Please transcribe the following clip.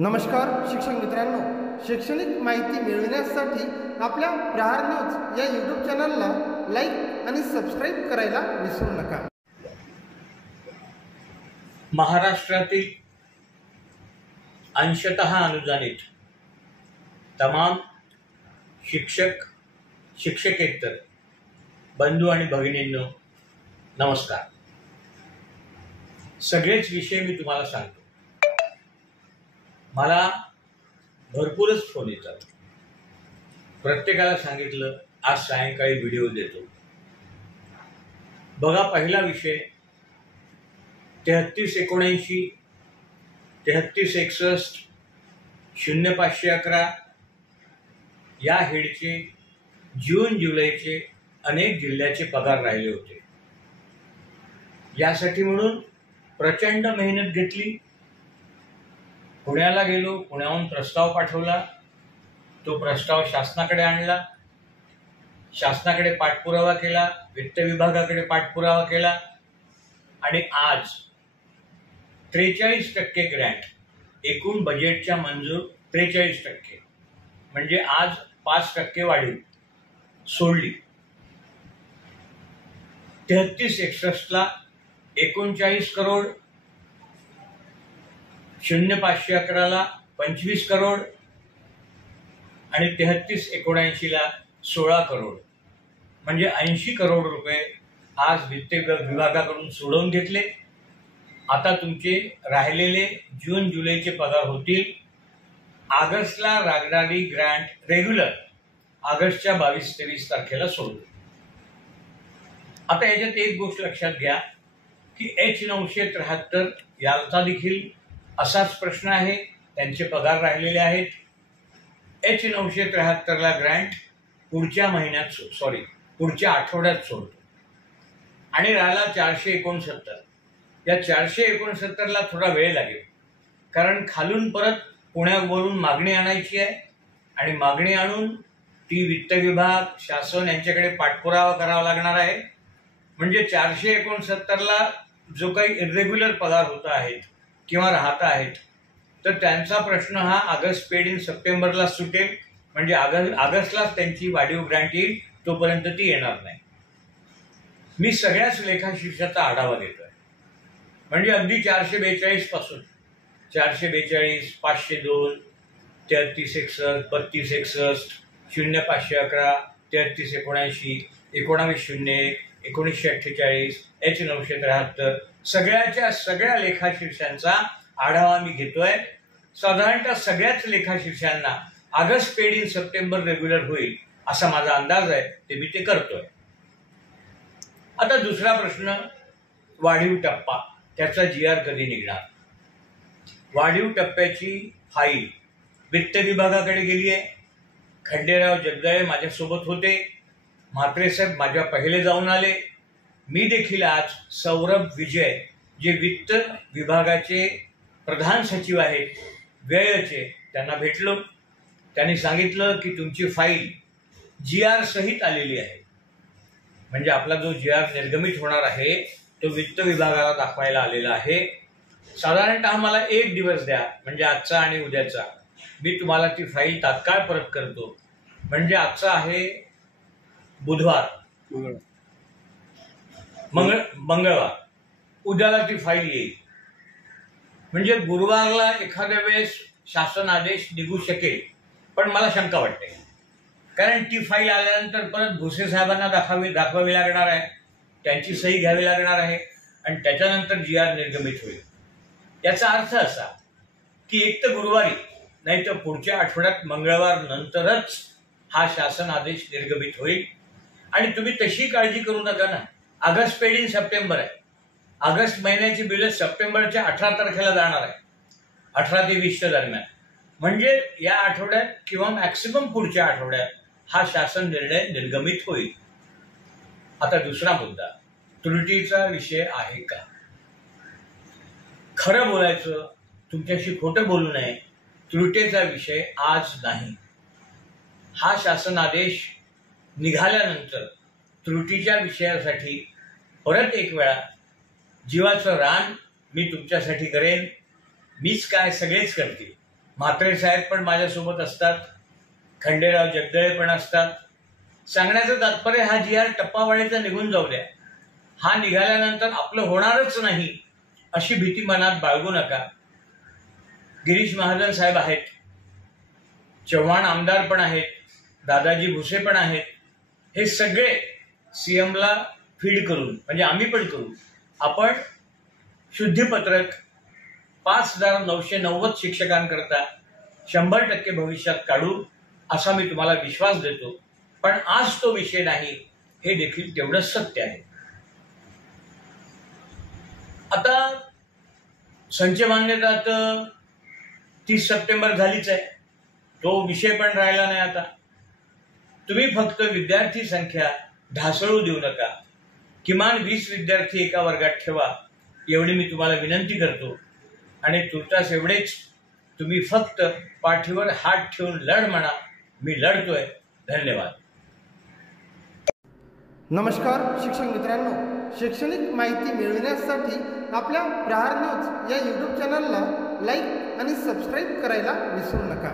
नमस्कार शिक्षक मित्रांनो, शैक्षणिक माहिती मिळविण्यासाठी आपल्या प्रहार न्यूज या यूट्यूब चॅनलला लाईक आणि सबस्क्राईब करायला विसरू नका। महाराष्ट्रातील अंशतः अनुदानित तमाम शिक्षक शिक्षकेतर बंधू आणि भगिनींनो नमस्कार। सगळेच विषय मी तुम्हाला सांगतो। मला भरपूरच फोन येतात। प्रत्येकाला सांगितलं आज सायंकाळी व्हिडिओ देतो। बघा, पहिला विषय 3379 3361 0511 या हेडचे जून जुलैचे अनेक जिल्ह्याचे पगार राहिले होते। यासाठी म्हणून प्रचंड मेहनत घेतली। पुण्याला गेलो, पुण्याहून प्रस्ताव पाठवला, तो प्रस्ताव शासनाकडे आणला, शासनाकडे पाठपुरावा केला, वित्त विभागाकडे पाठपुरावा केला आणि आज 43% ग्रँट एकूण बजेटच्या मंजूर 43%, म्हणजे आज 5% वाढीव सोडली। 3361 ला 39 करोड, 0511 ला 25 करोड आणि 3379 ला 16 करोड, म्हणजे 80 करोड रुपये आज वित्त विभागाकडून सोडवून घेतले। आता तुमचे राहिलेले जून जुलैचे पगार होतील। ऑगस्टला लागणारी ग्रँट रेग्युलर ऑगस्टच्या 22-23 तारखेला सोडू। आता याच्यात एक गोष्ट लक्षात घ्या की H973 याचा देखील असाच प्रश्न आहे, त्यांचे पगार राहिलेले आहेत। H973 ला ग्रँट पुढच्या आठवड्यात सोडतो आणि राहिला 469। या 469 ला थोडा वेळ लागेल, कारण खालून परत पुण्यावरून मागणी आणायची आहे आणि मागणी आणून ती वित्त विभाग शासन यांच्याकडे पाठपुरावा करावा लागणार आहे। म्हणजे 469 ला जो काही इरेग्युलर पगार होत आहेत किंवा राहत आहेत, तर त्यांचा प्रश्न हा ऑगस्ट पेड इन सप्टेंबरला सुटेल, म्हणजे ऑगस्टलाच त्यांची वाढीव ग्रँट येईल, तोपर्यंत ती येणार नाही। मी सगळ्याच लेखाशीर्षाचा आढावा घेतोय, म्हणजे अगदी 442 पासून 442, 502, 3361, 3261, 0511, 3379, 1901, 1948, H973 सगळ्या लेखाशीर्षांचा आढावा मी घेतोय। साधारणतः सगळ्याच लेखाशीर्षांना August paid in September regular होईल असा माझा अंदाज आहे, ते मी ते करतोय। आता दुसरा प्रश्न, वाढीव टप्पा, त्याचा GR कधी निघणार? वाढीव टप्प्याची फाईल वित्त विभागाकडे गेली आहे। खंडेराव जगदाळे माझ्यासोबत होते, म्हात्रे साहेब माझ्या पहिले जाऊन आले। मी देखील आज सौरभ विजय जे वित्त विभागाचे प्रधान सचिव आहेत व्ययचे, त्यांना भेटलो। त्यांनी सांगितलं की तुमची फाईल GR सहित आलेली आहे, म्हणजे आपला जो GR निर्गमित होणार आहे तो वित्त विभागाला दाखवायला आलेला आहे। साधारणतः मला 1 दिवस द्या, म्हणजे आजचा आणि उद्याचा, मी तुम्हाला ती फाईल तात्काळ परत करतो। म्हणजे आजचा आहे बुधवार, मंगळवार, उद्याला ती फाईल येईल। म्हणजे गुरुवारला एखाद्या वेळेस शासन आदेश निघू शकेल, पण मला शंका वाटते, कारण ती फाईल आल्यानंतर परत भुसे साहेबांना दाखवावी लागणार आहे, त्यांची सही घ्यावी लागणार आहे आणि त्याच्यानंतर GR निर्गमित होईल। याचा अर्थ असा की एक तर गुरुवारी नाही तर पुढच्या आठवड्यात मंगळवार नंतरच हा शासन आदेश निर्गमित होईल। आणि तुम्ही तशी काळजी करू नका ना, ऑगस्ट पेड इन सप्टेंबर आहे, ऑगस्ट महिन्याची बिल सप्टेंबरच्या 18 तारखेला जाणार आहे, 18 ते 20 दरम्यान, म्हणजे या आठवड्यात किंवा मॅक्सिमम पुढच्या आठवड्यात हा शासन निर्णय निर्गमित होईल। आता दुसरा मुद्दा, त्रुटीचा विषय आहे का? खरं बोलायचं, तुमच्याशी खोटं बोलू नये, त्रुटीचा विषय आज नाही। हा शासन आदेश निघाल्यानंतर त्रुटीच्या विषयासाठी परत एक वेळा जीवाचं रान मी तुमच्यासाठी करेन। मीच काय, सगळेच करतील, म्हात्रे साहेब पण माझ्यासोबत असतात, खंडेराव जगदळे पण असतात. सांगण्याचं तात्पर्य हा जी आर टप्पावाढीचा निघून जाऊ द्या. हा निघाल्यानंतर आपलं होणारच नाही अशी भीती मनात बाळगू नका. गिरीश महाजन साहेब आहेत, चव्हाण आमदार पण आहेत, दादाजी भुसे पण आहेत. हे सगळे सीएमला फीड करून, म्हणजे आम्ही पण करू, आपण शुद्धीपत्रक 5,990 शिक्षकांकरता 100% भविष्यात काढू असा मी तुम्हाला विश्वास देतो. पण आज तो विषय नाही हे देखील तेवढंच सत्य आहे. आता संच मान्यता तर 30 सप्टेंबर झालीच आहे, तो विषय पण राहिला नाही. आता तुम्ही फक्त विद्यार्थी संख्या ढासळू देऊ नका. किमान 20 विद्यार्थी एका वर्गात ठेवा एवढी मी तुम्हाला विनंती करतो. आणि तुर्तास एवढेच, तुम्ही फक्त पाठीवर हात ठेवून लढ म्हणा. मी लढतोय. धन्यवाद. नमस्कार शिक्षक मित्रांनो, शैक्षणिक माहिती मिळविण्यासाठी आपल्या प्रहार न्यूज या यूट्यूब चॅनलला लाईक आणि सबस्क्राईब करायला विसरू नका.